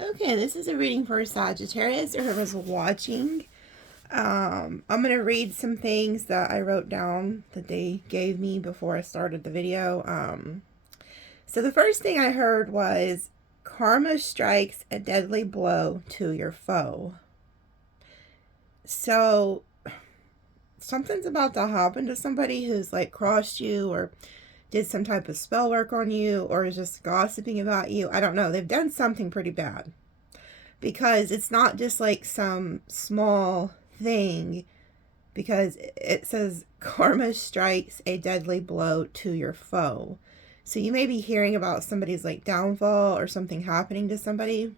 Okay, this is a reading for Sagittarius or whoever's watching. I'm going to read some things that I wrote down that they gave me before I started the video. So the first thing I heard was karma strikes a deadly blow to your foe. So something's about to happen to somebody who's like crossed you or did some type of spell work on you or is just gossiping about you. I don't know. They've done something pretty bad. Because it's not just like some small thing, because it says karma strikes a deadly blow to your foe. So you may be hearing about somebody's like downfall or something happening to somebody.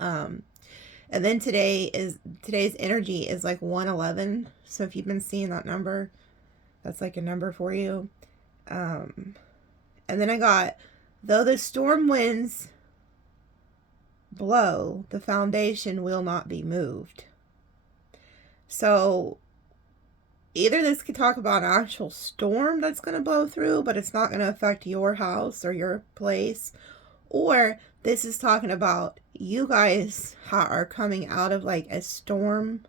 And then today's energy is like 111. So if you've been seeing that number, that's like a number for you. And then I got, though the storm winds blow, the foundation will not be moved. So either this could talk about an actual storm that's going to blow through, but it's not going to affect your house or your place, or this is talking about you guys are coming out of like a storm,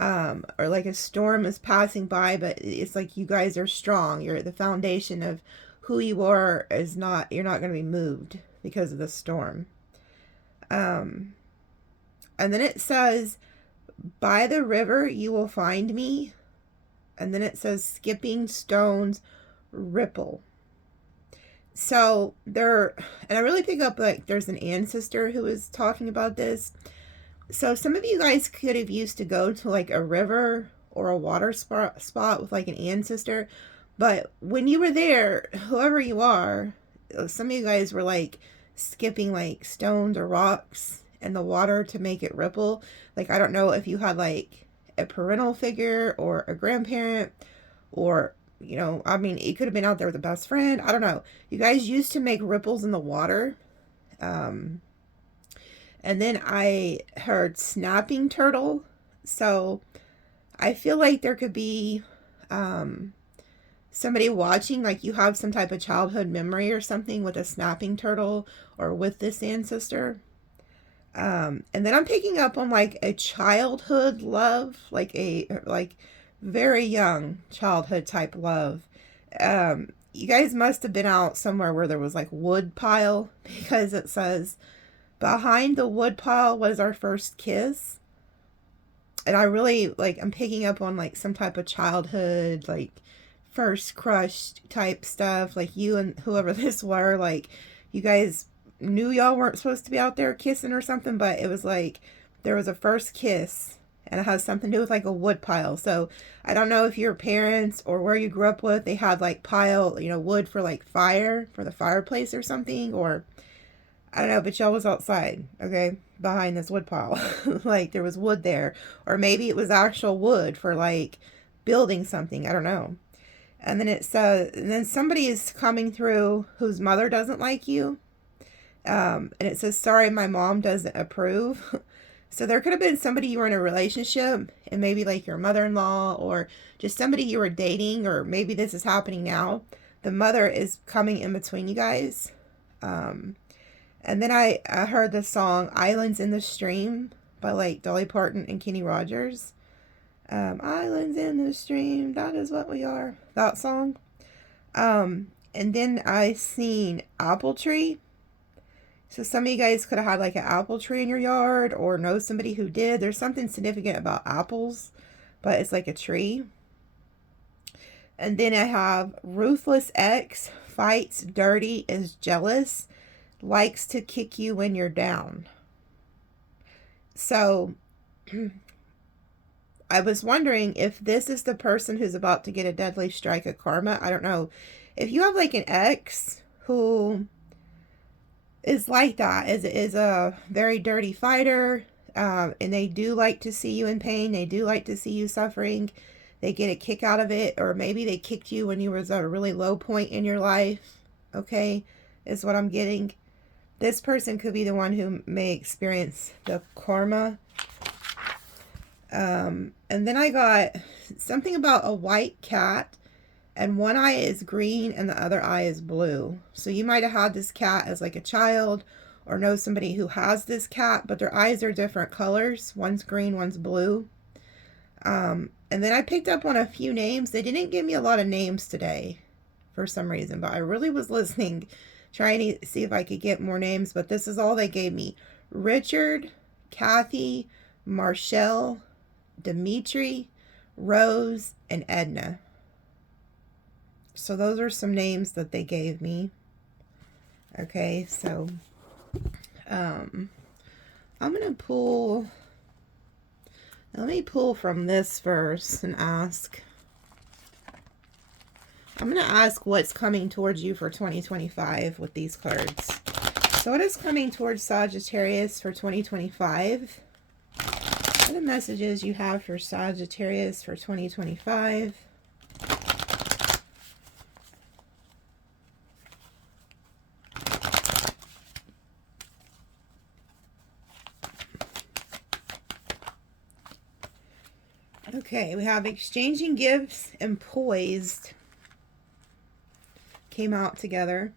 or like a storm is passing by, but it's like you guys are strong. You're the foundation of who you are is not, you're not going to be moved because of the storm. And then it says, by the river you will find me. And then it says, skipping stones ripple. So there, and I really pick up like there's an ancestor who was talking about this. So some of you guys could have used to go to like a river or a water spot with like an ancestor. But when you were there, whoever you are, some of you guys were like skipping like stones or rocks in the water to make it ripple. Like, I don't know if you had like a parental figure or a grandparent, or, you know, I mean, it could have been out there with a best friend. I don't know. You guys used to make ripples in the water. And then I heard snapping turtle. So I feel like there could be somebody watching, like you have some type of childhood memory or something with a snapping turtle or with this ancestor. And then I'm picking up on like a childhood love, like a like very young childhood type love. You guys must have been out somewhere where there was like wood pile, because it says behind the wood pile was our first kiss. And I really like, I'm picking up on like some type of childhood, like first crush type stuff. Like you and whoever this were, like you guys knew y'all weren't supposed to be out there kissing or something, but it was like there was a first kiss, and it has something to do with like a wood pile. So I don't know if your parents or where you grew up with, they had like pile, you know, wood for like fire, for the fireplace or something, or I don't know, but y'all was outside, okay, behind this wood pile. Like there was wood there, or maybe it was actual wood for like building something, I don't know. And then it says, and then somebody is coming through whose mother doesn't like you. And it says, sorry, my mom doesn't approve. So there could have been somebody you were in a relationship, and maybe like your mother-in-law or just somebody you were dating, or maybe this is happening now. The mother is coming in between you guys. And then I heard the song Islands in the Stream by like Dolly Parton and Kenny Rogers. Islands in the stream, that is what we are. That song. And then I seen apple tree. So some of you guys could have had like an apple tree in your yard, or know somebody who did. There's something significant about apples, but it's like a tree. And then I have ruthless ex, fights dirty, is jealous, likes to kick you when you're down. So I was wondering if this is the person who's about to get a deadly strike of karma. I don't know. If you have like an ex who is like that, is a very dirty fighter, and they do like to see you in pain, they do like to see you suffering, they get a kick out of it, or maybe they kicked you when you was at a really low point in your life, okay, is what I'm getting. This person could be the one who may experience the karma. And then I got something about a white cat, and one eye is green and the other eye is blue. So you might have had this cat as like a child, or know somebody who has this cat, but their eyes are different colors. One's green, one's blue. And then I picked up on a few names. They didn't give me a lot of names today for some reason, but I really was listening, trying to see if I could get more names, but this is all they gave me. Richard, Kathy, Marshall, Dimitri, Rose, and Edna. So those are some names that they gave me. Okay, so I'm gonna pull, let me pull from this first and ask. I'm gonna ask what's coming towards you for 2025 with these cards. So what is coming towards Sagittarius for 2025? What are the messages you have for Sagittarius for 2025? Okay, we have exchanging gifts and poised came out together.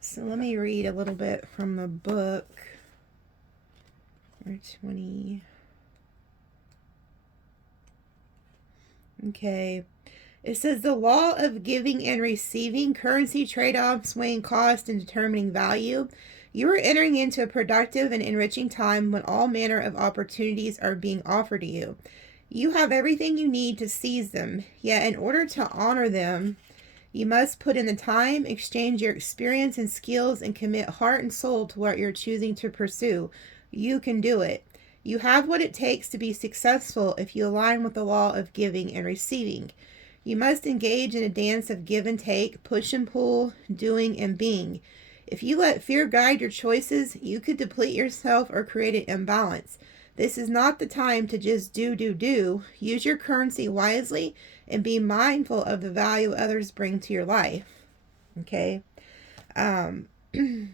So let me read a little bit from the book. 20. Okay. It says the law of giving and receiving, currency trade-offs, weighing cost, and determining value. You are entering into a productive and enriching time when all manner of opportunities are being offered to you. You have everything you need to seize them, yet in order to honor them, you must put in the time, exchange your experience and skills, and commit heart and soul to what you're choosing to pursue. You can do it. You have what it takes to be successful if you align with the law of giving and receiving. You must engage in a dance of give and take, push and pull, doing and being. If you let fear guide your choices, you could deplete yourself or create an imbalance. This is not the time to just do. Use your currency wisely and be mindful of the value others bring to your life. Okay. The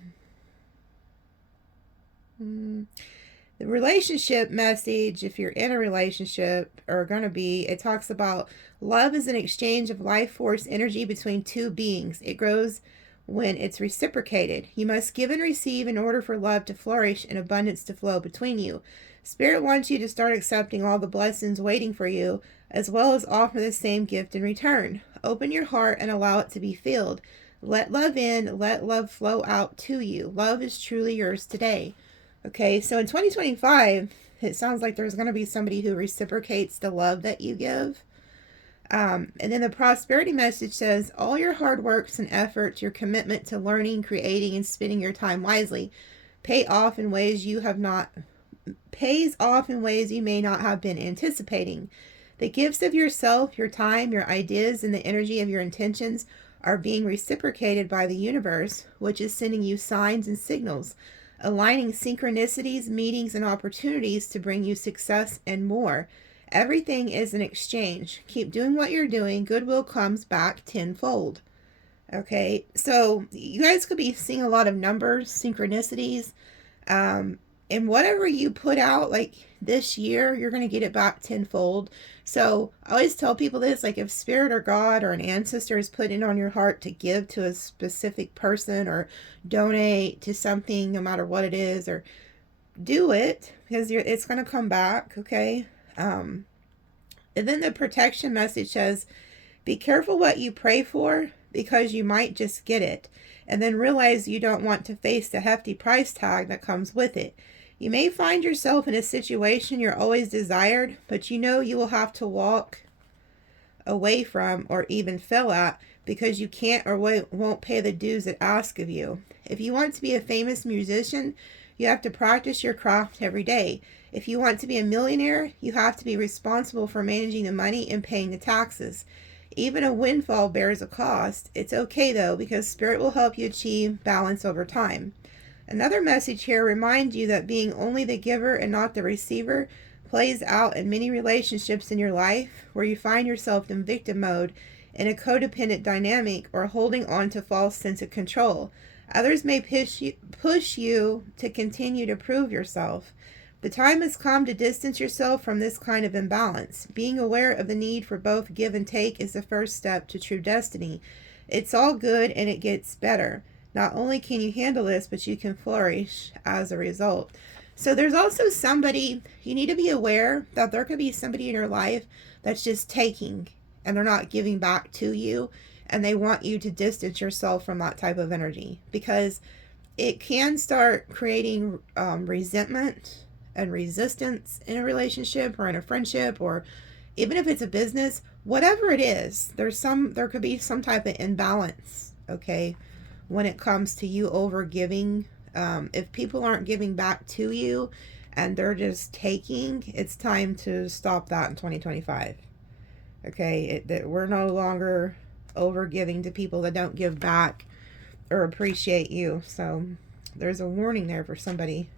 relationship message, if you're in a relationship or going to be, it talks about love is an exchange of life force energy between two beings. It grows when it's reciprocated. You must give and receive in order for love to flourish and abundance to flow between you. Spirit wants you to start accepting all the blessings waiting for you, as well as offer the same gift in return. Open your heart and allow it to be filled. Let love in, let love flow out to you. Love is truly yours today. Okay, so in 2025, it sounds like there's going to be somebody who reciprocates the love that you give. And then the prosperity message says, all your hard works and efforts, your commitment to learning, creating, and spending your time wisely pays off in ways you may not have been anticipating. The gifts of yourself, your time, your ideas, and the energy of your intentions are being reciprocated by the universe, which is sending you signs and signals, aligning synchronicities, meetings, and opportunities to bring you success and more. Everything is an exchange. Keep doing what you're doing. Goodwill comes back tenfold. Okay, so you guys could be seeing a lot of numbers, synchronicities, and whatever you put out, like this year, you're going to get it back tenfold. So I always tell people this, like if spirit or God or an ancestor is putting it on your heart to give to a specific person or donate to something, no matter what it is, or do it because it's going to come back. Okay. And then the protection message says, be careful what you pray for because you might just get it and then realize you don't want to face the hefty price tag that comes with it. You may find yourself in a situation you're always desired, but you know you will have to walk away from or even fail at because you can't or won't pay the dues it asks of you. If you want to be a famous musician, you have to practice your craft every day. If you want to be a millionaire, you have to be responsible for managing the money and paying the taxes. Even a windfall bears a cost. It's okay though, because Spirit will help you achieve balance over time. Another message here reminds you that being only the giver and not the receiver plays out in many relationships in your life where you find yourself in victim mode, in a codependent dynamic, or holding on to false sense of control. Others may push you to continue to prove yourself. The time has come to distance yourself from this kind of imbalance. Being aware of the need for both give and take is the first step to true destiny. It's all good and it gets better. Not only can you handle this, but you can flourish as a result. So there's also somebody, you need to be aware that there could be somebody in your life that's just taking and they're not giving back to you, and they want you to distance yourself from that type of energy, because it can start creating resentment and resistance in a relationship or in a friendship, or even if it's a business, whatever it is, there could be some type of imbalance, okay, when it comes to you over giving. If people aren't giving back to you and they're just taking, it's time to stop that in 2025. Okay, that we're no longer over giving to people that don't give back or appreciate you. So there's a warning there for somebody.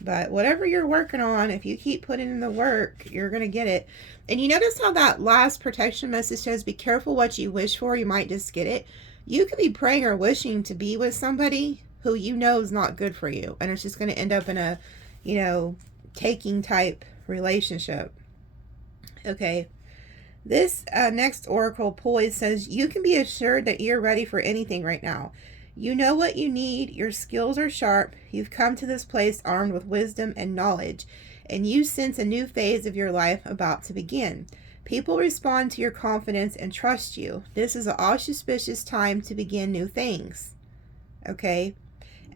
But whatever you're working on, if you keep putting in the work, you're going to get it. And you notice how that last protection message says, be careful what you wish for. You might just get it. You could be praying or wishing to be with somebody who you know is not good for you. And it's just going to end up in a, taking type relationship. Okay. This next oracle pull says, you can be assured that you're ready for anything right now. You know what you need. Your skills are sharp. You've come to this place armed with wisdom and knowledge, and you sense a new phase of your life about to begin. People respond to your confidence and trust you. This is an auspicious time to begin new things. Okay.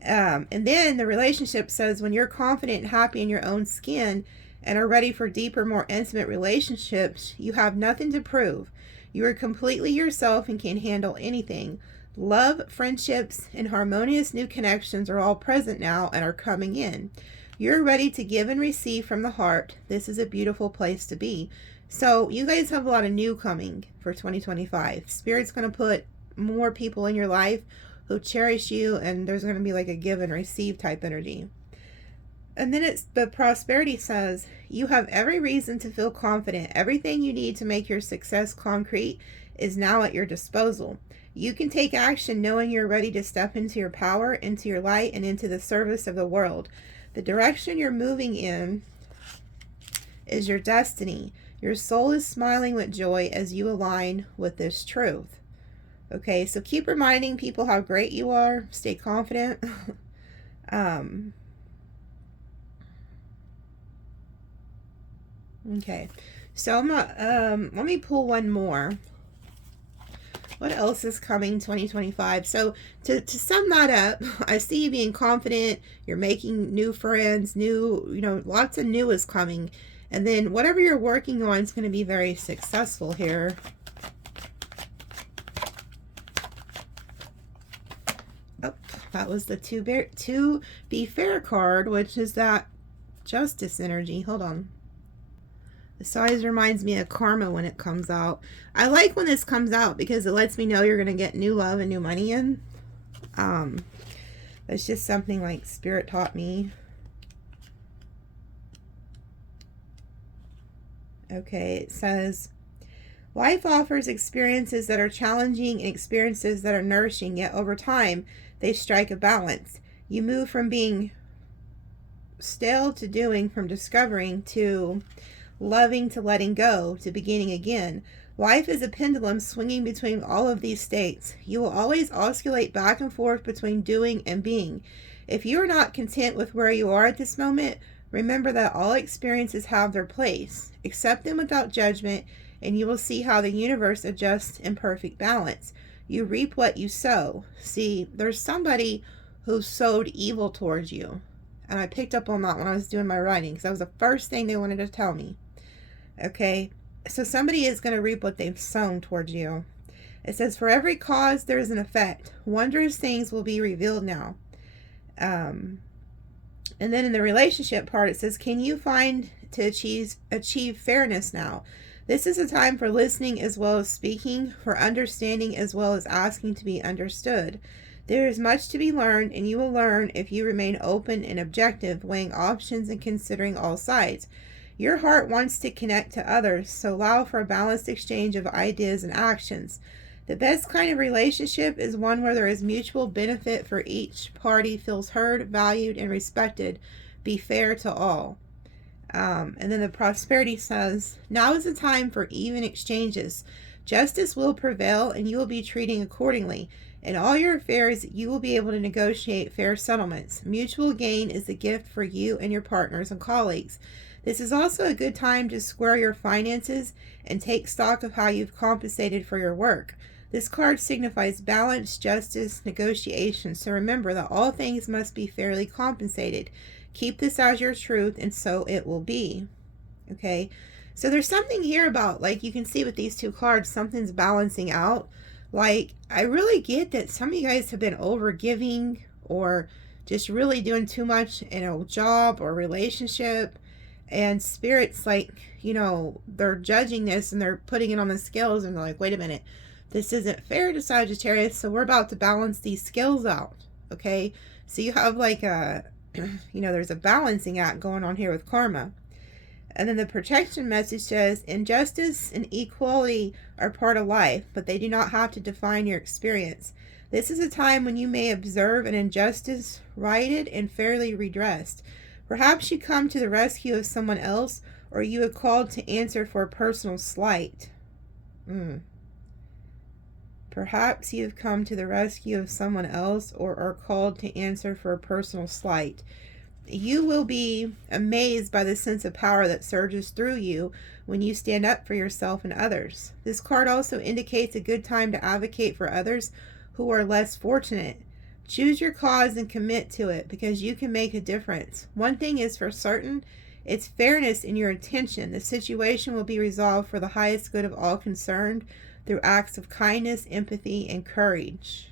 And then the relationship says, when you're confident and happy in your own skin and are ready for deeper, more intimate relationships, you have nothing to prove. You are completely yourself and can handle anything. Love, friendships, and harmonious new connections are all present now and are coming in. You're ready to give and receive from the heart. This is a beautiful place to be. So you guys have a lot of new coming for 2025. Spirit's going to put more people in your life who cherish you, and there's going to be like a give and receive type energy. And then the prosperity says, you have every reason to feel confident. Everything you need to make your success concrete is now at your disposal. You can take action knowing you're ready to step into your power, into your light, and into the service of the world. The direction you're moving in is your destiny. Your soul is smiling with joy as you align with this truth. Okay, so keep reminding people how great you are. Stay confident. Okay, so I'm not, let me pull one more. What else is coming 2025? So to sum that up, I see you being confident. You're making new friends, lots of new is coming. And then whatever you're working on is going to be very successful here. Oh, that was the to be fair card, which is that justice energy. Hold on. This always reminds me of karma when it comes out. I like when this comes out because it lets me know you're going to get new love and new money in. That's just something like Spirit taught me. Okay, it says, life offers experiences that are challenging and experiences that are nourishing, yet over time, they strike a balance. You move from being stale to doing, from discovering to loving to letting go to beginning again. Life is a pendulum swinging between all of these states. You will always oscillate back and forth between doing and being. If you are not content with where you are at this moment, remember that all experiences have their place. Accept them without judgment, and you will see how the universe adjusts in perfect balance. You reap what you sow. See, there's somebody who sowed evil towards you. And I picked up on that when I was doing my writing, because that was the first thing they wanted to tell me. Okay, so somebody is going to reap what they've sown towards you. It says, for every cause there is an effect. Wondrous things will be revealed now. And then in the relationship part, it says, can you find to achieve fairness now? This is a time for listening as well as speaking, for understanding as well as asking to be understood. There is much to be learned, and you will learn if you remain open and objective, weighing options and considering all sides. Your heart wants to connect to others, so allow for a balanced exchange of ideas and actions. The best kind of relationship is one where there is mutual benefit for each party, feels heard, valued, and respected. Be fair to all. And then the prosperity says, now is the time for even exchanges. Justice will prevail, and you will be treating accordingly. In all your affairs, you will be able to negotiate fair settlements. Mutual gain is a gift for you and your partners and colleagues. This is also a good time to square your finances and take stock of how you've compensated for your work. This card signifies balance, justice, negotiation. So remember that all things must be fairly compensated. Keep this as your truth, and so it will be. Okay, so there's something here about, like, you can see with these two cards, something's balancing out. Like, I really get that some of you guys have been over giving or just really doing too much in a job or relationship, and Spirit's like, you know, they're judging this and they're putting it on the scales, and they're like, wait a minute, this isn't fair to Sagittarius, so we're about to balance these scales out. Okay, so you have like a, you know, there's a balancing act going on here with karma. And then the protection message says, injustice and equality are part of life, but they do not have to define your experience. This is a time when you may observe an injustice righted and fairly redressed. Perhaps you come to the rescue of someone else, or you are called to answer for a personal slight. Perhaps you have come to the rescue of someone else, or are called to answer for a personal slight. You will be amazed by the sense of power that surges through you when you stand up for yourself and others. This card also indicates a good time to advocate for others who are less fortunate. Choose your cause and commit to it, because you can make a difference. One thing is for certain, it's fairness in your intention. The situation will be resolved for the highest good of all concerned through acts of kindness, empathy, and courage.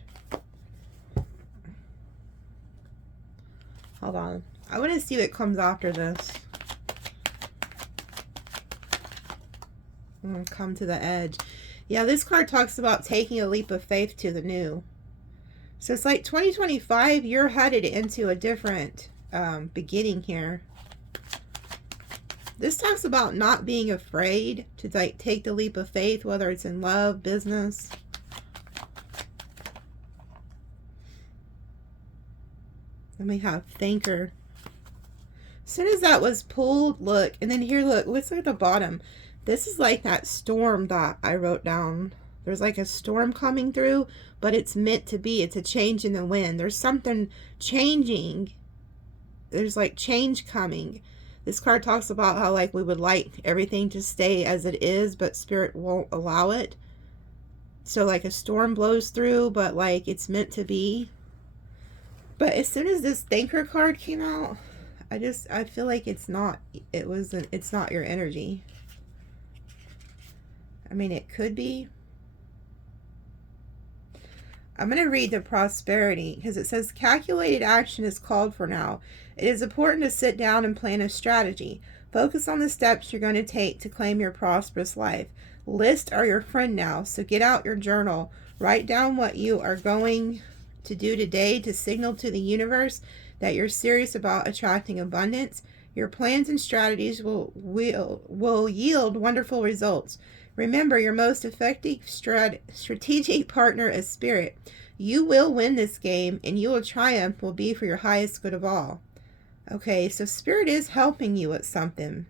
Hold on. I want to see what comes after this. Come to the edge. Yeah, this card talks about taking a leap of faith to the new. So it's like 2025, you're headed into a different beginning here. This talks about not being afraid to like take the leap of faith, whether it's in love, business. Then we have thinker. As soon as that was pulled, look, and then here, look, let's look at the bottom. This is like that storm that I wrote down. There's like a storm coming through, but it's meant to be. It's a change in the wind. There's something changing. There's like change coming. This card talks about how like we would like everything to stay as it is, but Spirit won't allow it. So like a storm blows through, but like it's meant to be. But as soon as this thinker card came out, I feel like it's not your energy. I mean, it could be. I'm going to read the prosperity, because it says calculated action is called for now. It is important to sit down and plan a strategy. Focus on the steps you're going to take to claim your prosperous life. Lists are your friend now, so get out your journal. Write down what you are going to do today to signal to the universe that you're serious about attracting abundance. Your plans and strategies will yield wonderful results. Remember, your most effective strategic partner is Spirit. You will win this game, and your triumph will be for your highest good of all. Okay, so Spirit is helping you with something.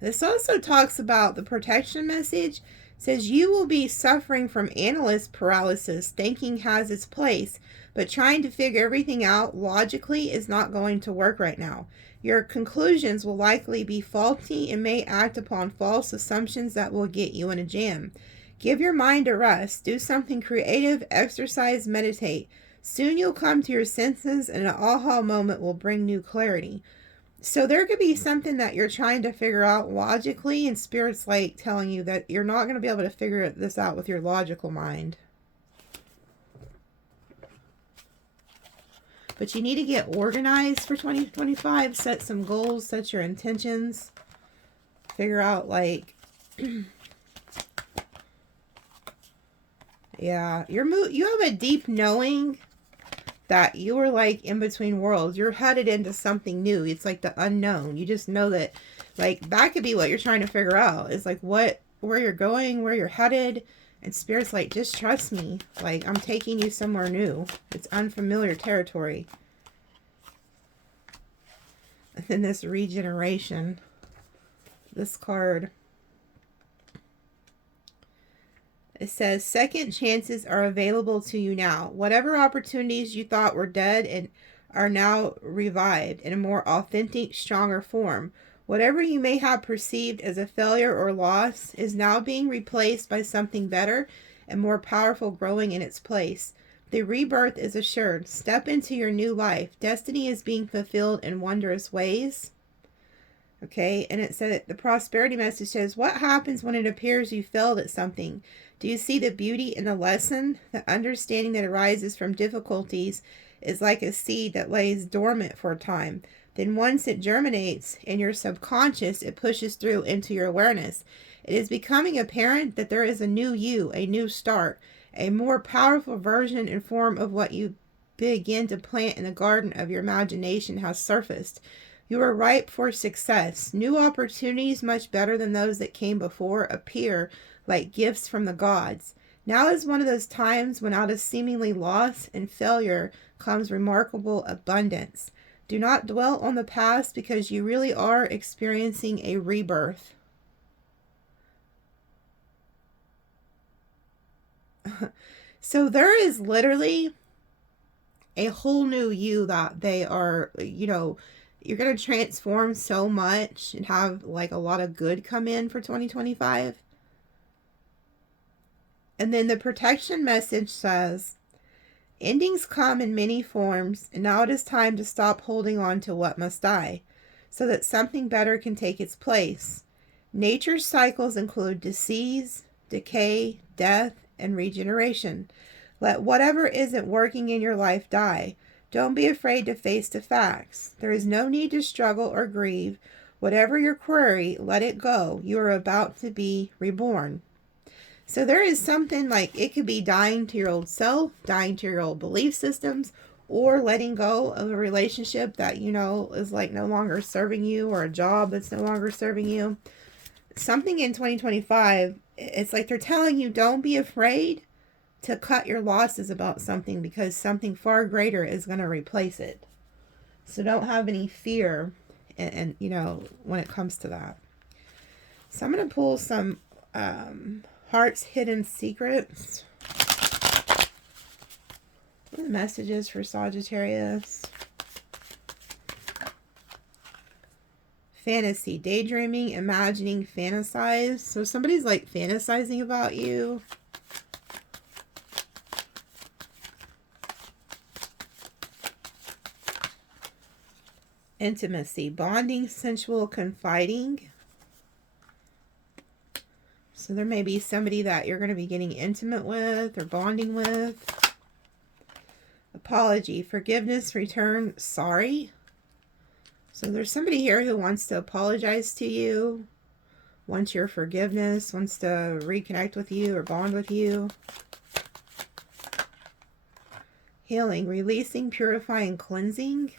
This also talks about the protection message. It says you will be suffering from analyst paralysis. Thinking has its place, but trying to figure everything out logically is not going to work right now. Your conclusions will likely be faulty and may act upon false assumptions that will get you in a jam. Give your mind a rest. Do something creative, exercise, meditate. Soon you'll come to your senses, and an aha moment will bring new clarity. So there could be something that you're trying to figure out logically, and Spirit's like telling you that you're not going to be able to figure this out with your logical mind. But you need to get organized for 2025. Set some goals, set your intentions. Figure out like... yeah, you have a deep knowing that you are like in between worlds. You're headed into something new. It's like the unknown. You just know that, like, that could be what you're trying to figure out. It's like where you're going, where you're headed. And Spirit's like, just trust me. Like, I'm taking you somewhere new. It's unfamiliar territory. And then this regeneration. this card. It says, second chances are available to you now. Whatever opportunities you thought were dead and are now revived in a more authentic, stronger form. Whatever you may have perceived as a failure or loss is now being replaced by something better and more powerful growing in its place. The rebirth is assured. Step into your new life. Destiny is being fulfilled in wondrous ways. Okay, and it said, the prosperity message says, what happens when it appears you failed at something? Do you see the beauty in the lesson? The understanding that arises from difficulties is like a seed that lays dormant for a time. Then once it germinates in your subconscious, it pushes through into your awareness. It is becoming apparent that there is a new you, a new start, a more powerful version and form of what you begin to plant in the garden of your imagination has surfaced. You are ripe for success. New opportunities, much better than those that came before, appear like gifts from the gods. Now is one of those times when out of seemingly loss and failure comes remarkable abundance. Do not dwell on the past because you really are experiencing a rebirth. So there is literally a whole new you that they are, you're going to transform so much and have like a lot of good come in for 2025. And then the protection message says, endings come in many forms, and now it is time to stop holding on to what must die, so that something better can take its place. Nature's cycles include disease, decay, death, and regeneration. Let whatever isn't working in your life die. Don't be afraid to face the facts. There is no need to struggle or grieve. Whatever your query, let it go. You are about to be reborn. So there is something like, it could be dying to your old self, dying to your old belief systems, or letting go of a relationship that, is like no longer serving you, or a job that's no longer serving you. Something in 2025, it's like they're telling you, don't be afraid to cut your losses about something, because something far greater is going to replace it. So don't have any fear, and when it comes to that. So I'm going to pull some Heart's Hidden Secrets. What are the messages for Sagittarius? Fantasy, daydreaming, imagining, fantasize. So somebody's like fantasizing about you. Intimacy, bonding, sensual, confiding. So there may be somebody that you're going to be getting intimate with or bonding with. Apology, forgiveness, return, sorry. So there's somebody here who wants to apologize to you, wants your forgiveness, wants to reconnect with you or bond with you. Healing, releasing, purifying, cleansing.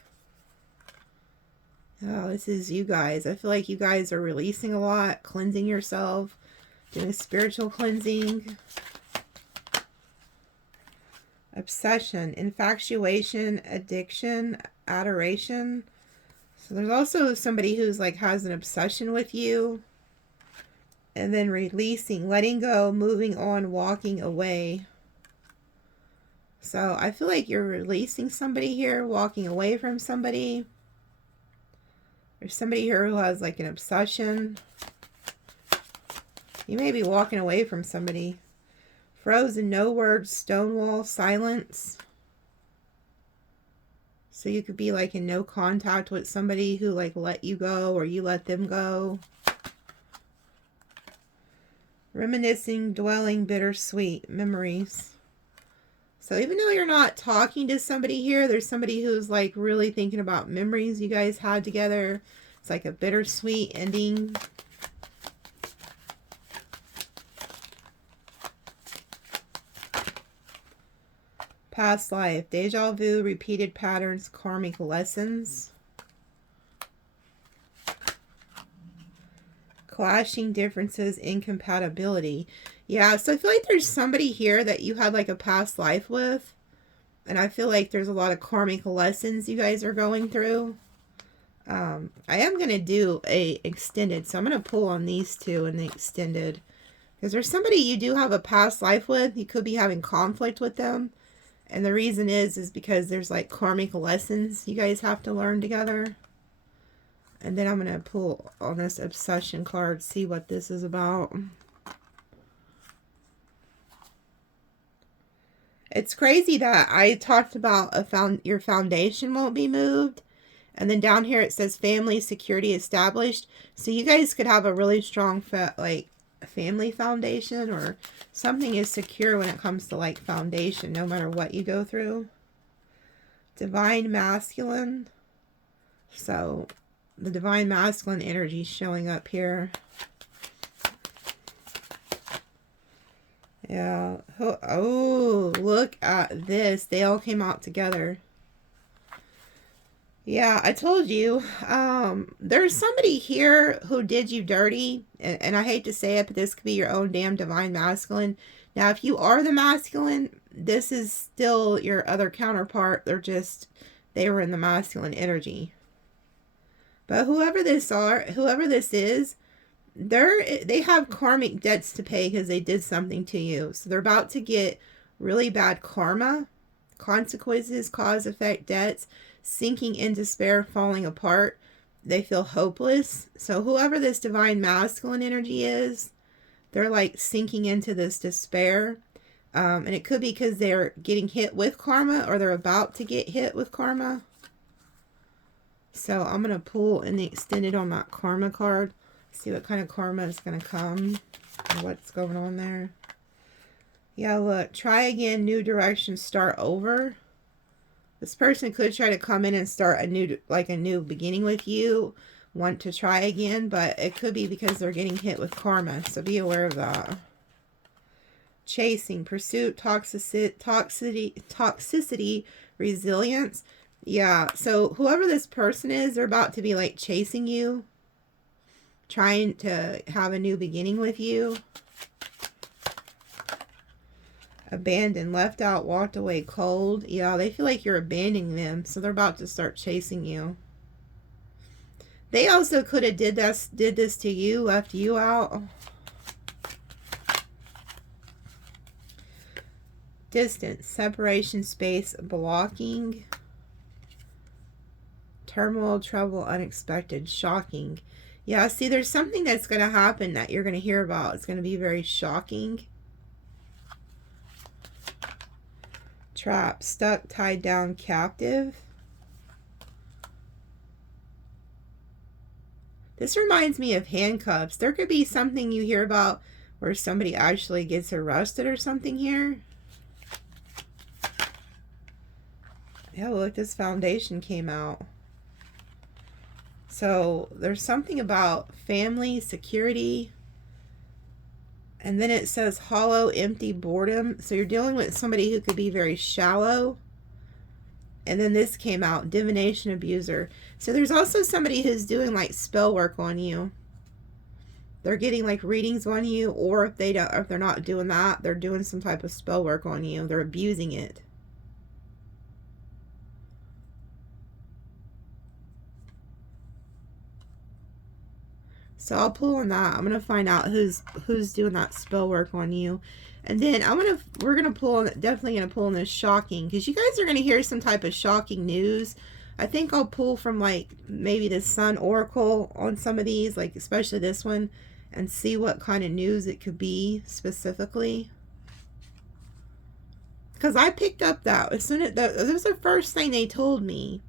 Oh, this is you guys. I feel like you guys are releasing a lot, cleansing yourself, doing spiritual cleansing. Obsession, infatuation, addiction, adoration. So there's also somebody who's like has an obsession with you. And then releasing, letting go, moving on, walking away. So I feel like you're releasing somebody here, walking away from somebody. There's somebody here who has like an obsession. You may be walking away from somebody. Frozen, no words, stonewall, silence. So you could be like in no contact with somebody who like let you go or you let them go. Reminiscing, dwelling, bittersweet, memories. So even though you're not talking to somebody here, there's somebody who's like really thinking about memories you guys had together. It's like a bittersweet ending. Past life, deja vu, repeated patterns, karmic lessons. Clashing differences, incompatibility. Yeah, so I feel like there's somebody here that you had like a past life with. And I feel like there's a lot of karmic lessons you guys are going through. I am going to do a extended, so I'm going to pull on these two in the extended. Because there's somebody you do have a past life with. You could be having conflict with them. And the reason is because there's like karmic lessons you guys have to learn together. And then I'm going to pull on this obsession card, see what this is about. It's crazy that I talked about your foundation won't be moved. And then down here it says family security established. So you guys could have a really strong family foundation, or something is secure when it comes to like foundation, no matter what you go through. Divine masculine. So the divine masculine energy is showing up here. Yeah. Oh, look at this. They all came out together. Yeah, I told you. There's somebody here who did you dirty. And I hate to say it, but this could be your own damn divine masculine. Now, if you are the masculine, this is still your other counterpart. They were in the masculine energy. But whoever this is, they have karmic debts to pay because they did something to you. So they're about to get really bad karma, consequences, cause, effect, debts, sinking in despair, falling apart. They feel hopeless. So whoever this divine masculine energy is, they're like sinking into this despair. And it could be because they're getting hit with karma, or they're about to get hit with karma. So I'm going to pull in the extended on that karma card. See what kind of karma is going to come. And what's going on there. Yeah, look. Try again. New direction. Start over. This person could try to come in and start a new beginning with you. Want to try again. But it could be because they're getting hit with karma. So be aware of that. Chasing. Pursuit. Toxicity. Resilience. Yeah, so whoever this person is, they're about to be like chasing you. Trying to have a new beginning with you. Abandoned, left out, walked away cold. Yeah, they feel like you're abandoning them, so they're about to start chasing you. They also could have did this to you, left you out. Distance, separation, space, blocking. Turmoil, trouble, unexpected, shocking. Yeah, see, there's something that's going to happen that you're going to hear about. It's going to be very shocking. Trap, stuck, tied down, captive. This reminds me of handcuffs. There could be something you hear about where somebody actually gets arrested or something here. Yeah, look, this foundation came out. So there's something about family, security, and then it says hollow, empty, boredom. So you're dealing with somebody who could be very shallow. And then this came out, divination, abuser. So there's also somebody who's doing like spell work on you. They're getting like readings on you, or if they're not doing that, they're doing some type of spell work on you. They're abusing it. So I'll pull on that. I'm gonna find out who's doing that spell work on you, and then we're gonna pull on, definitely gonna pull on this shocking, because you guys are gonna hear some type of shocking news. I think I'll pull from like maybe the Sun Oracle on some of these, like especially this one, and see what kind of news it could be specifically. Because I picked up that as soon as that was the first thing they told me.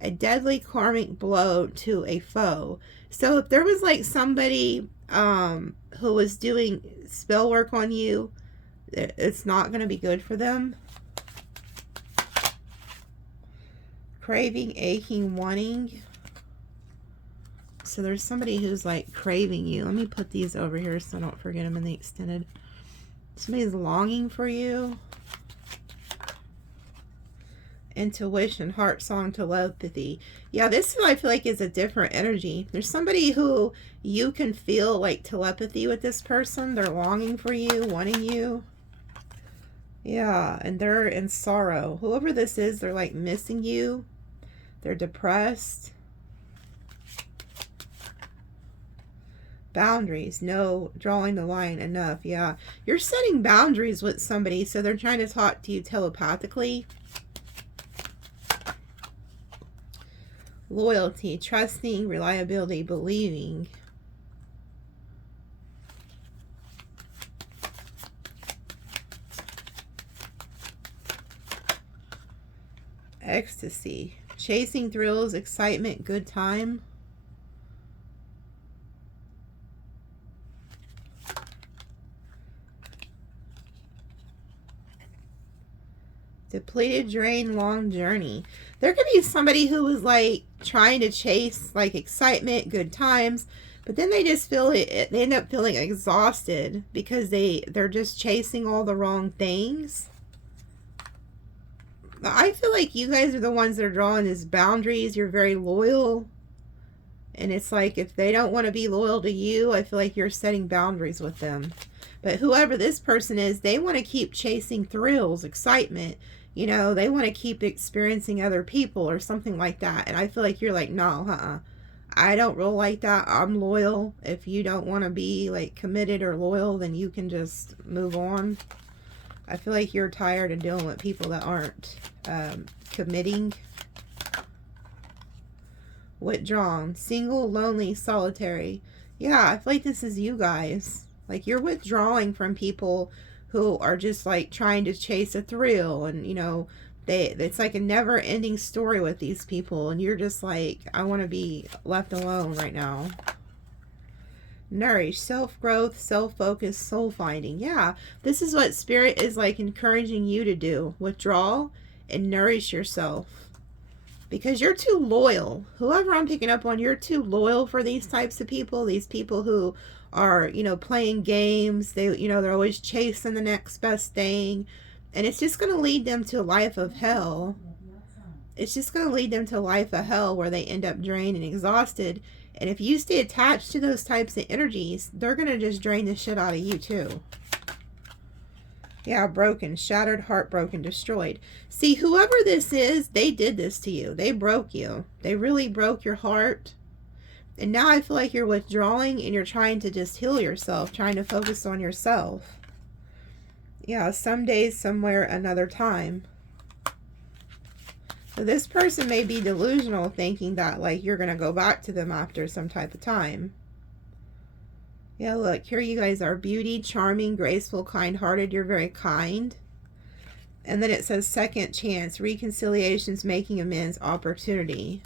A deadly karmic blow to a foe. So if there was like somebody who was doing spell work on you, it's not going to be good for them. Craving, aching, wanting. So there's somebody who's like craving you. Let me put these over here so I don't forget them in the extended. Somebody's longing for you. Intuition, heart song, telepathy. Yeah, this I feel like is a different energy. There's somebody who you can feel like telepathy with this person. They're longing for you, wanting you. Yeah, and they're in sorrow. Whoever this is, they're like missing you. They're depressed. Boundaries. No, drawing the line. Enough. Yeah. You're setting boundaries with somebody, so they're trying to talk to you telepathically. Loyalty, trusting, reliability, believing. Ecstasy, chasing thrills, excitement, good time. Depleted, drained, long journey. There could be somebody who was like trying to chase like excitement, good times, but then they just feel it. They end up feeling exhausted because they're just chasing all the wrong things. I feel like you guys are the ones that are drawing these boundaries. You're very loyal. And it's like if they don't want to be loyal to you, I feel like you're setting boundaries with them. But whoever this person is, they want to keep chasing thrills, excitement. You know, they want to keep experiencing other people or something like that. And I feel like you're like, no, I don't roll like that. I'm loyal. If you don't want to be like committed or loyal, then you can just move on. I feel like you're tired of dealing with people that aren't committing. Withdrawn, single, lonely, solitary. Yeah, I feel like this is you guys. Like you're withdrawing from people who are just like trying to chase a thrill, and you know, it's like a never ending story with these people, and you're just like, I want to be left alone right now. Nourish, self-growth, self-focus, soul-finding. Yeah, this is what Spirit is like encouraging you to do. Withdraw and nourish yourself. Because you're too loyal. Whoever I'm picking up on, you're too loyal for these types of people. These people who are, you know, playing games. They, you know, they're always chasing the next best thing. And it's just going to lead them to a life of hell. It's just going to lead them to a life of hell where they end up drained and exhausted. And if you stay attached to those types of energies, they're going to just drain the shit out of you too. Yeah, broken, shattered, heartbroken, destroyed. See, whoever this is, they did this to you. They broke you. They really broke your heart. And now I feel like you're withdrawing and you're trying to just heal yourself, trying to focus on yourself. Yeah, some days, somewhere, another time. So this person may be delusional, thinking that like you're going to go back to them after some type of time. Yeah, look, here you guys are. Beauty, charming, graceful, kind-hearted. You're very kind. And then it says second chance, reconciliations, making amends, opportunity.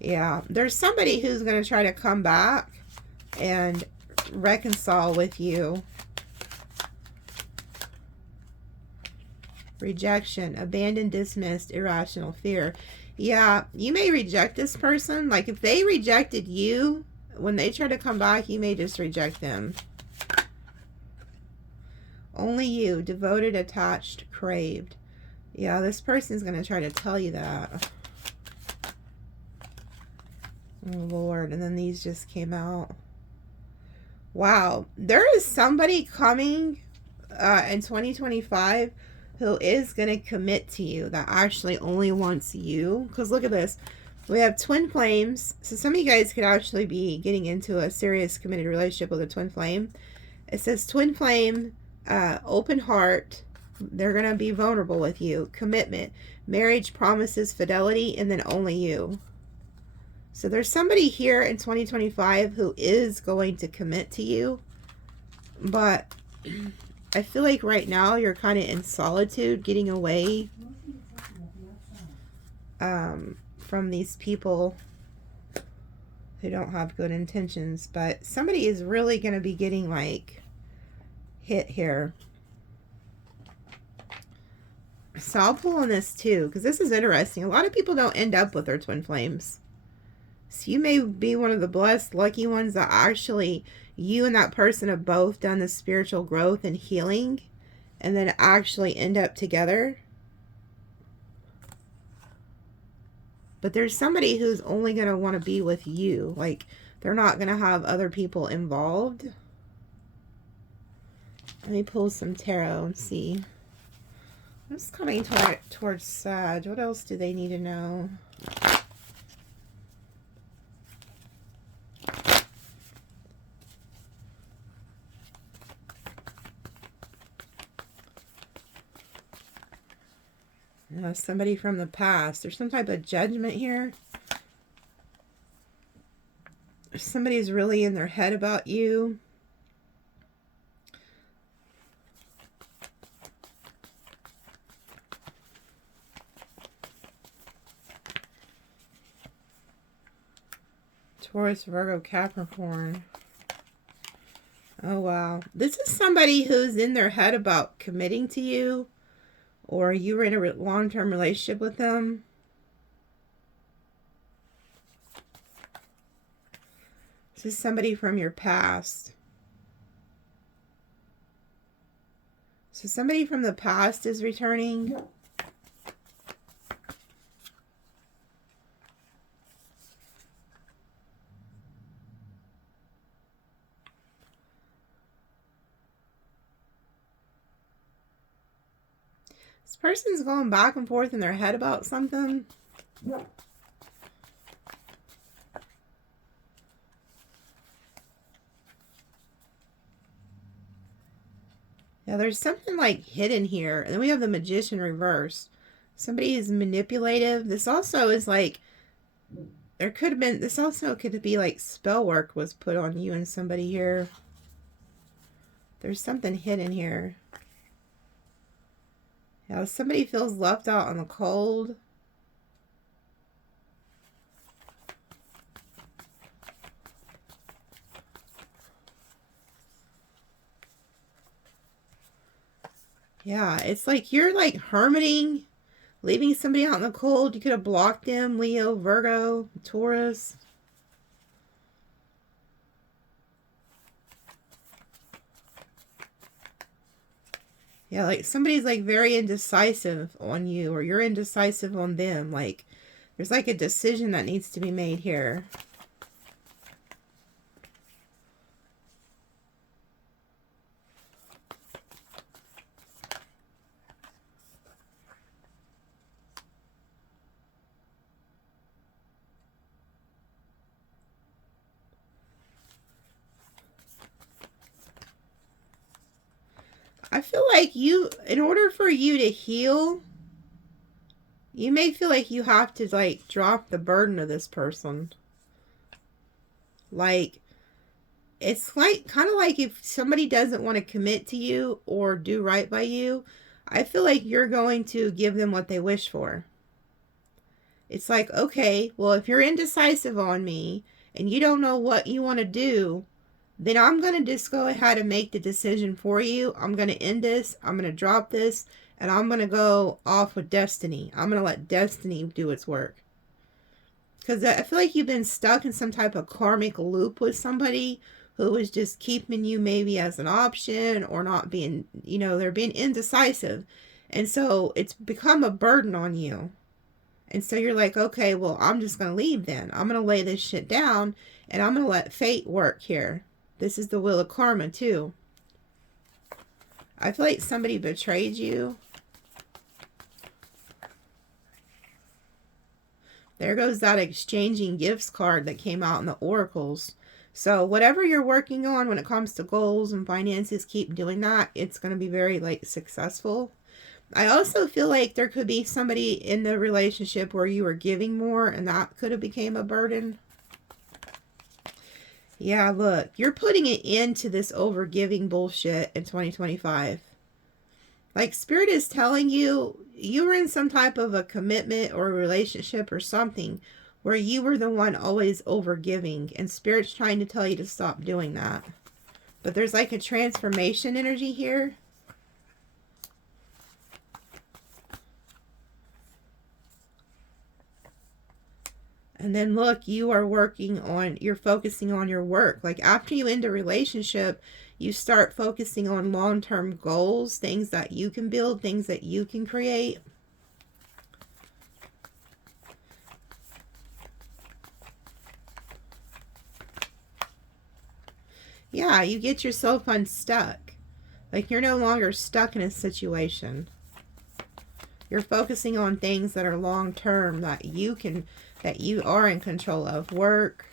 Yeah, there's somebody who's going to try to come back and reconcile with you. Rejection, abandoned, dismissed, irrational fear. Yeah, you may reject this person. Like if they rejected you, when they try to come back, you may just reject them. Only you, devoted, attached, craved. Yeah, this person's going to try to tell you that. Oh, Lord. And then these just came out. Wow. There is somebody coming in 2025 who is going to commit to you, that actually only wants you. Because look at this. We have twin flames. So some of you guys could actually be getting into a serious committed relationship with a twin flame. It says twin flame, open heart. They're going to be vulnerable with you. Commitment, marriage, promises, fidelity, and then only you. So there's somebody here in 2025 who is going to commit to you. But I feel like right now you're kind of in solitude, getting away from these people who don't have good intentions. But somebody is really going to be getting like hit here. So I'll pull on this too, because this is interesting. A lot of people don't end up with their twin flames. So you may be one of the blessed, lucky ones that actually you and that person have both done the spiritual growth and healing and then actually end up together. But there's somebody who's only going to want to be with you. Like, they're not going to have other people involved. Let me pull some tarot and see. What's coming towards Sag? What else do they need to know? Somebody from the past. There's some type of judgment here. Somebody's really in their head about you. Taurus, Virgo, Capricorn. Oh, wow. This is somebody who's in their head about committing to you, or you were in a long-term relationship with them. This is somebody from your past. So somebody from the past is returning. This person's going back and forth in their head about something. Yeah, there's something like hidden here. And then we have the Magician reversed. Somebody is manipulative. This also is like, there could have been, this also could be like spell work was put on you and somebody here. There's something hidden here. Yeah, somebody feels left out on the cold. Yeah, it's like you're like hermiting, leaving somebody out in the cold. You could have blocked them, Leo, Virgo, Taurus. Yeah, like somebody's like very indecisive on you, or you're indecisive on them. Like there's like a decision that needs to be made here. I feel like you, in order for you to heal, you may feel like you have to like drop the burden of this person. Like, it's like, kind of like if somebody doesn't want to commit to you or do right by you, I feel like you're going to give them what they wish for. It's like, okay, well, if you're indecisive on me and you don't know what you want to do, then I'm going to just go ahead and make the decision for you. I'm going to end this. I'm going to drop this. And I'm going to go off with destiny. I'm going to let destiny do its work. Because I feel like you've been stuck in some type of karmic loop with somebody who was just keeping you maybe as an option, or not being, you know, they're being indecisive. And so it's become a burden on you. And so you're like, okay, well, I'm just going to leave then. I'm going to lay this shit down and I'm going to let fate work here. This is the wheel of karma too. I feel like somebody betrayed you. There goes that exchanging gifts card that came out in the oracles. So whatever you're working on when it comes to goals and finances, keep doing that. It's going to be very like successful. I also feel like there could be somebody in the relationship where you were giving more and that could have became a burden. Yeah, look, you're putting it into this overgiving bullshit in 2025. Like Spirit is telling you, you were in some type of a commitment or a relationship or something where you were the one always overgiving, and Spirit's trying to tell you to stop doing that. But there's like a transformation energy here. And then look, you are working on, you're focusing on your work. Like after you end a relationship, you start focusing on long-term goals, things that you can build, things that you can create. Yeah, you get yourself unstuck. Like you're no longer stuck in a situation. You're focusing on things that are long-term, that you can, that you are in control of. Work.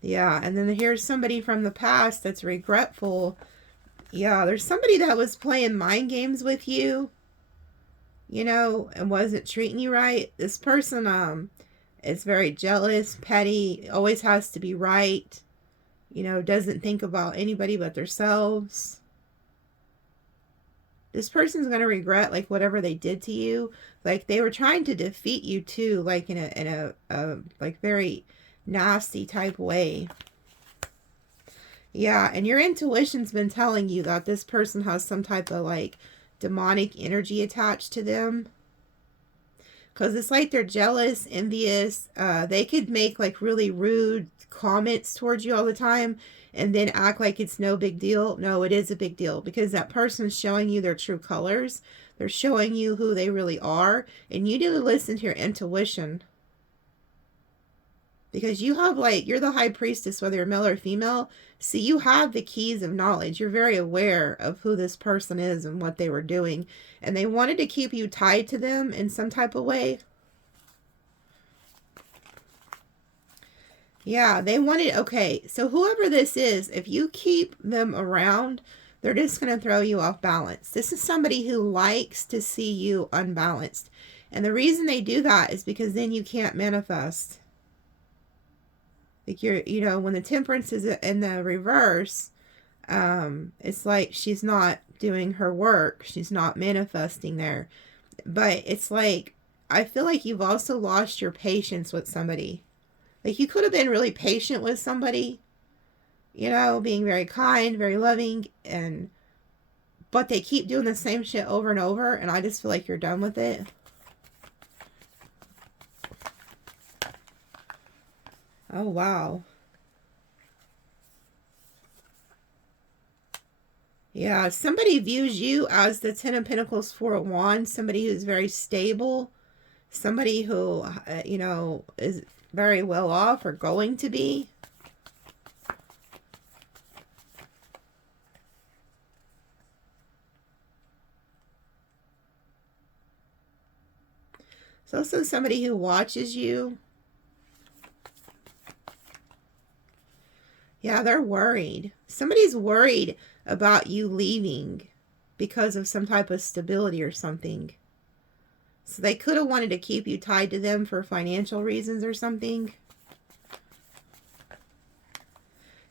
Yeah, and then here's somebody from the past that's regretful. Yeah, there's somebody that was playing mind games with you. you know, and wasn't treating you right. This person is very jealous, petty, always has to be right, you know, doesn't think about anybody but themselves. This person's going to regret like whatever they did to you. Like they were trying to defeat you too, like in a like very nasty type way. Yeah, and your intuition's been telling you that this person has some type of like demonic energy attached to them. Because it's like they're jealous, envious. They could make like really rude comments towards you all the time and then act like it's no big deal. No, it is a big deal because that person's showing you their true colors. They're showing you who they really are. And you need to listen to your intuition. Because you have like, you're the high priestess, whether you're male or female. So you have the keys of knowledge. You're very aware of who this person is and what they were doing. And they wanted to keep you tied to them in some type of way. Yeah, they wanted, okay, so whoever this is, if you keep them around, they're just going to throw you off balance. This is somebody who likes to see you unbalanced. And the reason they do that is because then you can't manifest. Like you're, you know, when the temperance is in the reverse, it's like she's not doing her work. She's not manifesting there. But it's like, I feel like you've also lost your patience with somebody. Like you could have been really patient with somebody, you know, being very kind, very loving, but they keep doing the same shit over and over, and I just feel like you're done with it. Oh, wow. Yeah, somebody views you as the Ten of Pentacles, Four of Wands, somebody who's very stable, somebody who, you know, is very well off or going to be. It's also somebody who watches you. Yeah, they're worried. Somebody's worried about you leaving because of some type of stability or something. So they could have wanted to keep you tied to them for financial reasons or something.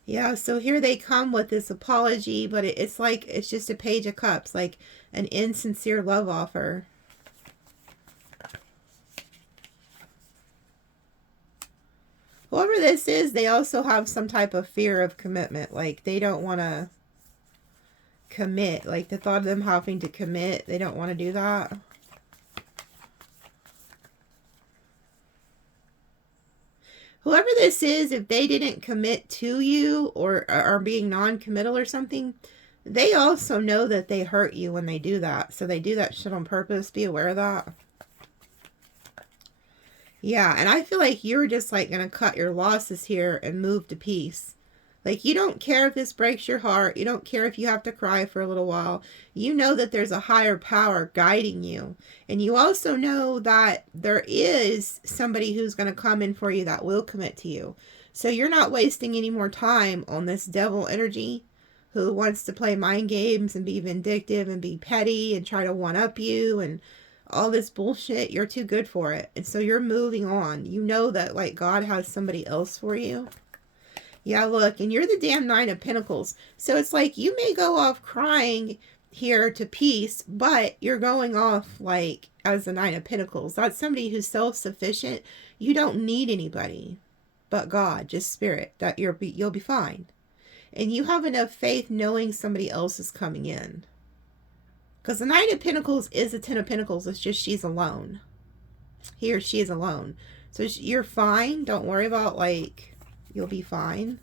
Yeah, so here they come with this apology, but it's like, it's just a page of cups, like an insincere love offer. Whoever this is, they also have some type of fear of commitment. Like they don't want to commit. Like the thought of them having to commit, they don't want to do that. Whoever this is, if they didn't commit to you or are being non-committal or something, they also know that they hurt you when they do that. So they do that shit on purpose. Be aware of that. Yeah, and I feel like you're just like going to cut your losses here and move to peace. Like you don't care if this breaks your heart. You don't care if you have to cry for a little while. You know that there's a higher power guiding you. And you also know that there is somebody who's going to come in for you that will commit to you. So you're not wasting any more time on this devil energy who wants to play mind games and be vindictive and be petty and try to one-up you and all this bullshit. You're too good for it. And so you're moving on. You know that like God has somebody else for you. Yeah, look, and you're the damn Nine of Pentacles. So it's like you may go off crying here to peace, but you're going off like as the Nine of Pentacles. That's somebody who's self-sufficient. You don't need anybody but God, just spirit, that you'll be fine. And you have enough faith knowing somebody else is coming in. Because the Nine of Pentacles is the Ten of Pentacles. It's just she's alone. He or she is alone. So you're fine. Don't worry about like... You'll be fine.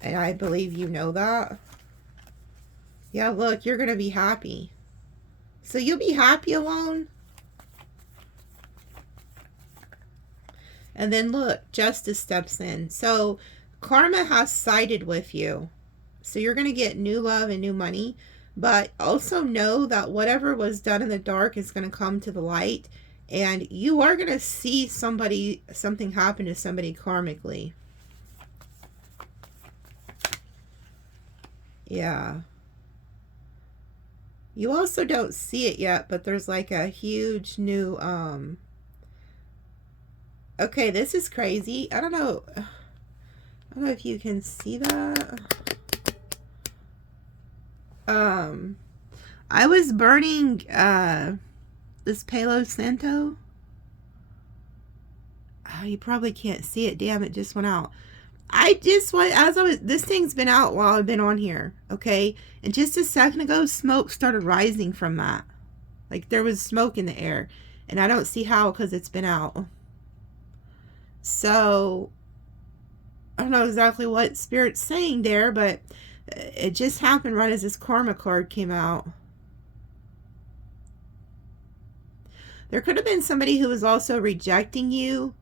And I believe you know that. Yeah, look, you're going to be happy. So you'll be happy alone. And then look, justice steps in. So karma has sided with you. So you're going to get new love and new money. But also know that whatever was done in the dark is going to come to the light. And you are going to see something happen to somebody karmically. Yeah. You also don't see it yet, but there's like a huge new, okay, this is crazy. I don't know if you can see that. I was burning, this Palo Santo. Oh, you probably can't see it. Damn, it just went out. This thing's been out while I've been on here, okay? And just a second ago, smoke started rising from that. Like, there was smoke in the air. And I don't see how, because it's been out. So, I don't know exactly what Spirit's saying there, but it just happened right as this karma card came out. There could have been somebody who was also rejecting you.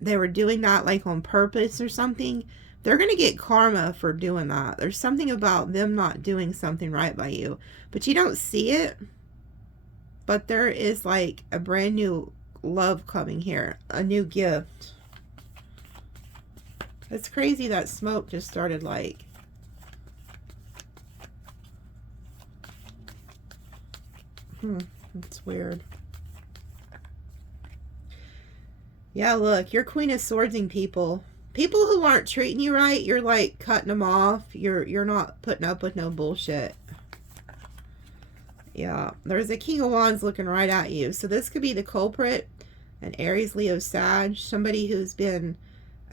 They were doing that like on purpose or something. They're going to get karma for doing that. There's something about them not doing something right by you, but you don't see it. But there is like a brand new love coming here, a new gift. It's crazy that smoke just started like, it's weird. Yeah, look, you're Queen of Swordsing people. People who aren't treating you right, you're like cutting them off. You're not putting up with no bullshit. Yeah, there's a King of Wands looking right at you. So this could be the culprit, an Aries, Leo, Sag, somebody who's been,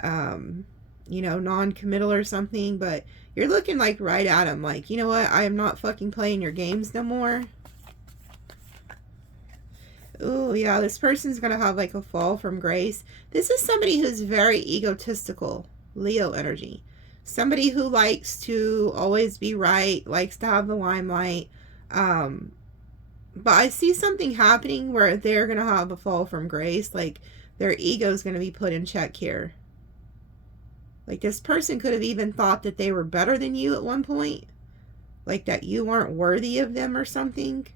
you know, non-committal or something, but you're looking like right at them. Like, you know what? I am not fucking playing your games no more. Ooh, yeah, this person's going to have like a fall from grace. This is somebody who's very egotistical, Leo energy. Somebody who likes to always be right, likes to have the limelight. But I see something happening where they're going to have a fall from grace. Like, their ego is going to be put in check here. Like, this person could have even thought that they were better than you at one point. Like, that you weren't worthy of them or something.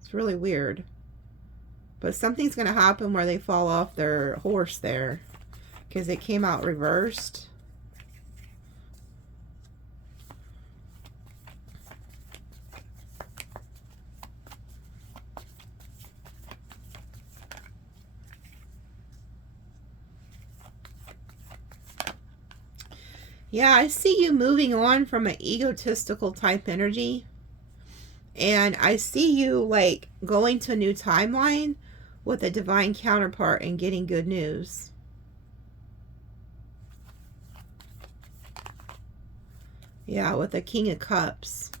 It's really weird. But something's going to happen where they fall off their horse there. Because it came out reversed. Yeah, I see you moving on from an egotistical type energy. And I see you like going to a new timeline with a divine counterpart and getting good news. Yeah, with a King of Cups.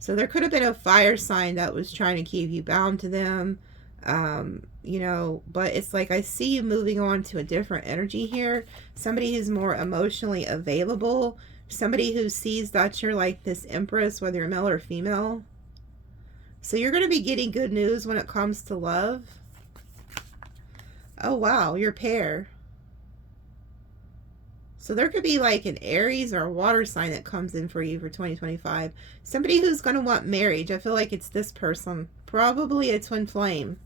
So there could have been a fire sign that was trying to keep you bound to them. You know, but it's like I see you moving on to a different energy here. Somebody who's more emotionally available. Somebody who sees that you're like this empress, whether you're male or female. So you're going to be getting good news when it comes to love. Oh, wow, your pair. So there could be like an Aries or a water sign that comes in for you for 2025. Somebody who's going to want marriage. I feel like it's this person. Probably a twin flame,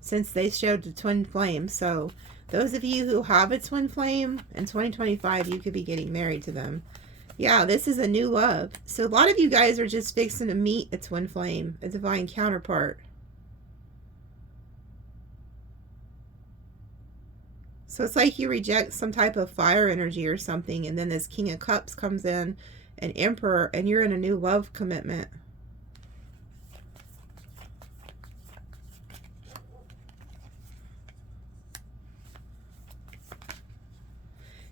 since they showed the twin flame. So those of you who have a twin flame in 2025, you could be getting married to them. Yeah, this is a new love. So a lot of you guys are just fixing to meet a twin flame, a divine counterpart. So it's like you reject some type of fire energy or something, and then this King of Cups comes in, an Emperor, and you're in a new love commitment.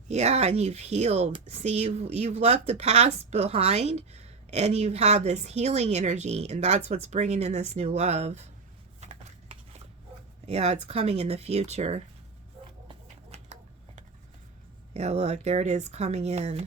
Yeah, and you've healed. See, you've left the past behind, and you have this healing energy, and that's what's bringing in this new love. Yeah, it's coming in the future. Yeah, look, there it is coming in.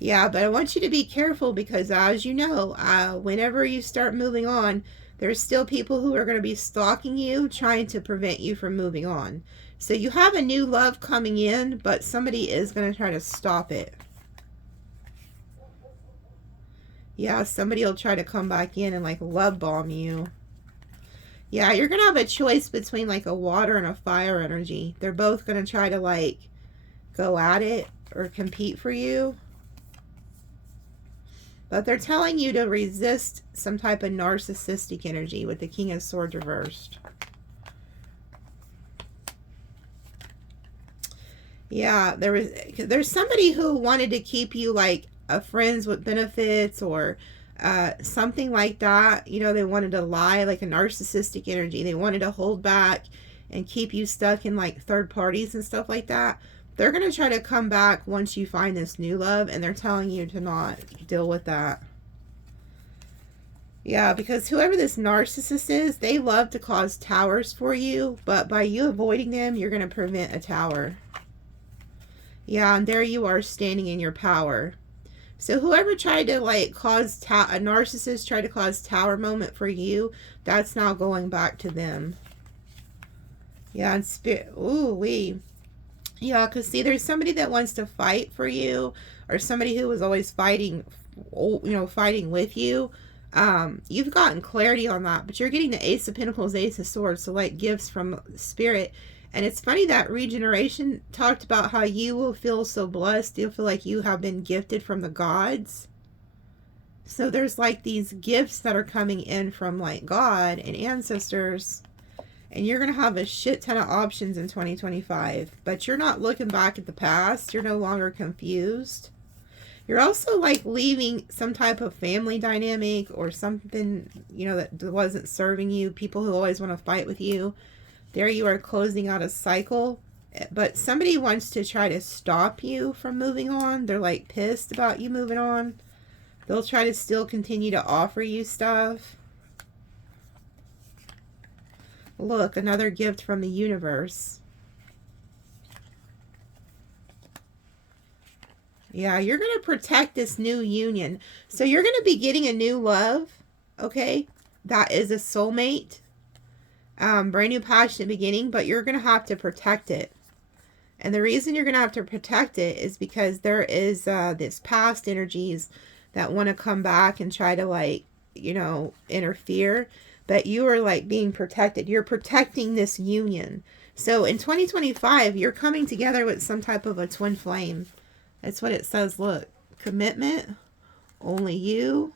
Yeah, but I want you to be careful because, as you know, whenever you start moving on, there's still people who are going to be stalking you, trying to prevent you from moving on. So you have a new love coming in, but somebody is going to try to stop it. Yeah, somebody will try to come back in and like love bomb you. Yeah, you're going to have a choice between like a water and a fire energy. They're both going to try to like go at it or compete for you. But they're telling you to resist some type of narcissistic energy with the King of Swords reversed. Yeah, there's somebody who wanted to keep you like a friends with benefits or something like that. You know, they wanted to lie, like a narcissistic energy. They wanted to hold back and keep you stuck in like third parties and stuff like that. They're going to try to come back once you find this new love, and they're telling you to not deal with that. Yeah, because whoever this narcissist is, they love to cause towers for you, but by you avoiding them, you're going to prevent a tower. Yeah, and there you are standing in your power. So whoever tried to like cause a narcissist tried to cause tower moment for you, that's now going back to them. Yeah, and spirit, ooh wee. Yeah, because see, there's somebody that wants to fight for you, or somebody who was always fighting, you know, fighting with you. You've gotten clarity on that, but you're getting the Ace of Pentacles, Ace of Swords, so like gifts from Spirit. And it's funny that regeneration talked about how you will feel so blessed. You'll feel like you have been gifted from the gods. So there's like these gifts that are coming in from like God and ancestors. And you're going to have a shit ton of options in 2025. But you're not looking back at the past. You're no longer confused. You're also like leaving some type of family dynamic or something, you know, that wasn't serving you. People who always want to fight with you. There you are closing out a cycle. But somebody wants to try to stop you from moving on. They're like pissed about you moving on. They'll try to still continue to offer you stuff. Look, another gift from the universe. Yeah, you're going to protect this new union. So you're going to be getting a new love, okay? That is a soulmate. Brand new passionate beginning, but you're going to have to protect it. And the reason you're going to have to protect it is because there is this past energies that want to come back and try to like, you know, interfere. But you are like being protected. You're protecting this union. So in 2025, you're coming together with some type of a twin flame. That's what it says. Look, commitment, only you.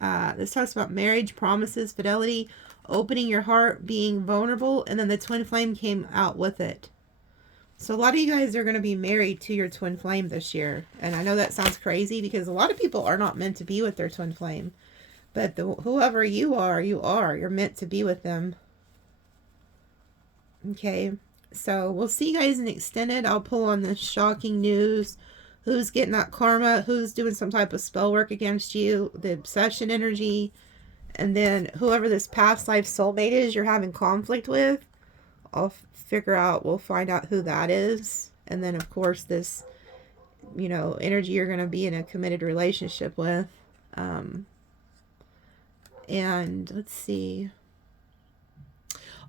This talks about marriage, promises, fidelity, opening your heart, being vulnerable, and then the twin flame came out with it. So a lot of you guys are going to be married to your twin flame this year. And I know that sounds crazy because a lot of people are not meant to be with their twin flame. But whoever you are, you're meant to be with them. Okay, so we'll see you guys in extended. I'll pull on the shocking news. Who's getting that karma? Who's doing some type of spell work against you? The obsession energy. And then whoever this past life soulmate is you're having conflict with. I'll figure out, we'll find out who that is. And then, of course, this, you know, energy you're going to be in a committed relationship with. And let's see.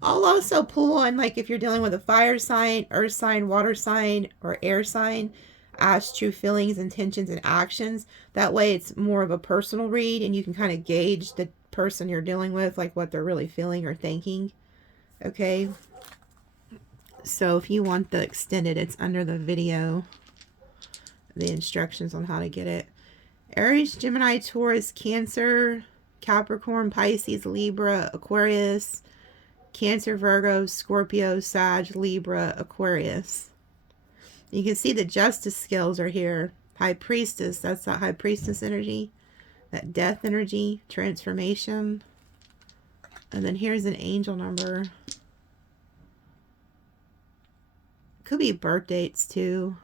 I'll also pull on, like, if you're dealing with a fire sign, earth sign, water sign, or air sign, ask true feelings, intentions, and actions. That way it's more of a personal read, and you can kind of gauge the person you're dealing with, like what they're really feeling or thinking. Okay. So if you want the extended, it's under the video. The instructions on how to get it. Aries, Gemini, Taurus, Cancer, Capricorn, Pisces, Libra, Aquarius, Cancer, Virgo, Scorpio, Sag, Libra, Aquarius. You can see the justice scales are here. High Priestess, that's that High Priestess energy. That death energy, transformation. And then here's an angel number. Could be birth dates too.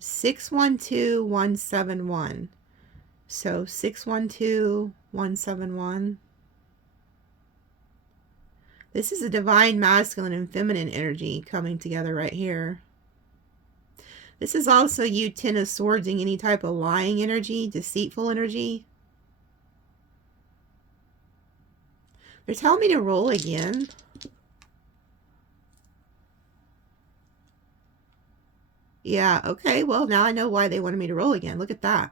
612171. So 612171. This is a divine masculine and feminine energy coming together right here. This is also you, Ten of Swords, in any type of lying energy, deceitful energy. They're telling me to roll again. Yeah, okay. Well, now I know why they wanted me to roll again. Look at that.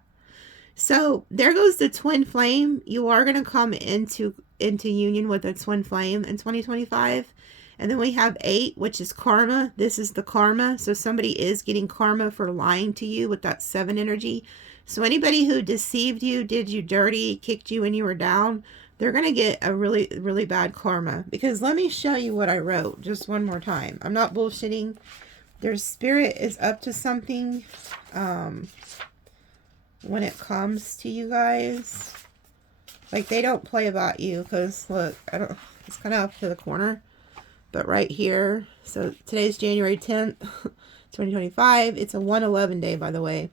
So there goes the twin flame. You are going to come into union with a twin flame in 2025. And then we have 8, which is karma. This is the karma. So somebody is getting karma for lying to you with that 7 energy. So anybody who deceived you, did you dirty, kicked you when you were down, they're going to get a really, really bad karma. Because let me show you what I wrote just one more time. I'm not bullshitting. Their spirit is up to something when it comes to you guys. Like, they don't play about you. Because, look, it's kind of up to the corner. But right here, so today's January 10th, 2025. It's a 1/11 day, by the way.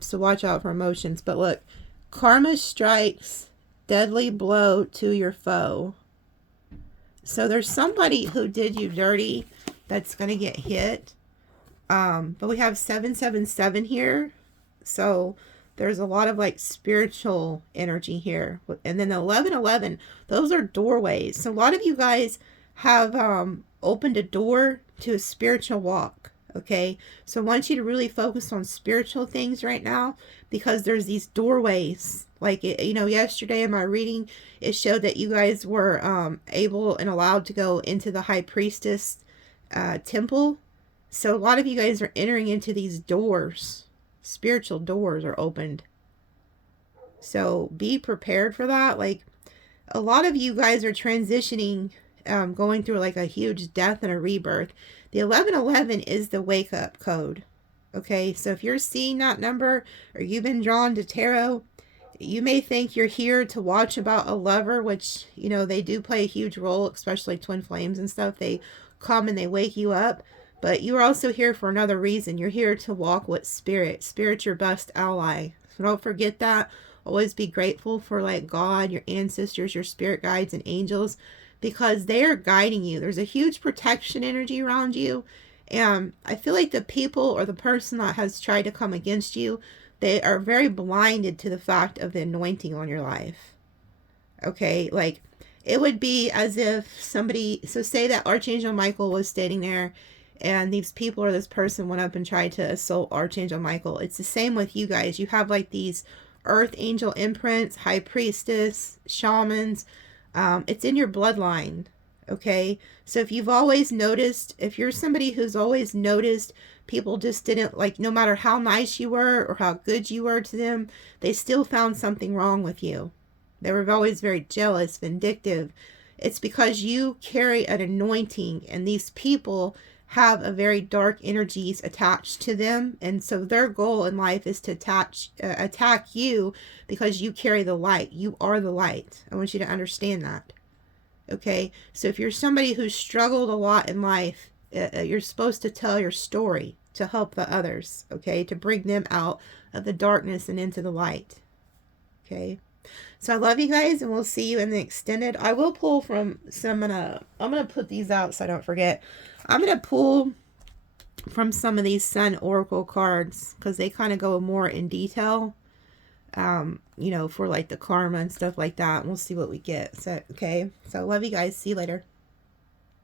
So watch out for emotions. But look, karma strikes deadly blow to your foe. So there's somebody who did you dirty that's going to get hit. But we have 777 here. So there's a lot of like spiritual energy here. And then 1111, those are doorways. So a lot of you guys have opened a door to a spiritual walk. Okay, so I want you to really focus on spiritual things right now, because there's these doorways. Like, you know, yesterday in my reading, it showed that you guys were able and allowed to go into the high priestess temple. So a lot of you guys are entering into these doors. Spiritual doors are opened. So be prepared for that. Like, a lot of you guys are transitioning, going through like a huge death and a rebirth. The 1111 is the wake up code. Okay, so if you're seeing that number, or you've been drawn to tarot, you may think you're here to watch about a lover, which, you know, they do play a huge role, especially twin flames and stuff. They come and they wake you up. But you're also here for another reason. You're here to walk with spirit. Spirit's your best ally. So don't forget that. Always be grateful for like God, your ancestors, your spirit guides and angels, because they are guiding you. There's a huge protection energy around you. And I feel like the people or the person that has tried to come against you, they are very blinded to the fact of the anointing on your life. Okay, like it would be as if somebody, so say that Archangel Michael was standing there and these people or this person went up and tried to assault Archangel Michael. It's the same with you guys. You have like these earth angel imprints, high priestess, shamans. It's in your bloodline. Okay, so if you've always noticed, if you're somebody who's always noticed people just didn't, like, no matter how nice you were or how good you were to them, they still found something wrong with you. They were always very jealous, vindictive. It's because you carry an anointing, and these people have a very dark energies attached to them, and so their goal in life is to attack you because you carry the light. You are the light. I want you to understand that. Okay, so if you're somebody who's struggled a lot in life, you're supposed to tell your story to help the others, okay, to bring them out of the darkness and into the light. Okay, so I love you guys, and we'll see you in the extended. I will pull from some, I'm gonna put these out so I don't forget. I'm gonna pull from some of these Sun Oracle cards because they kind of go more in detail, you know, for like the karma and stuff like that. And we'll see what we get. So, okay, so love you guys. See you later.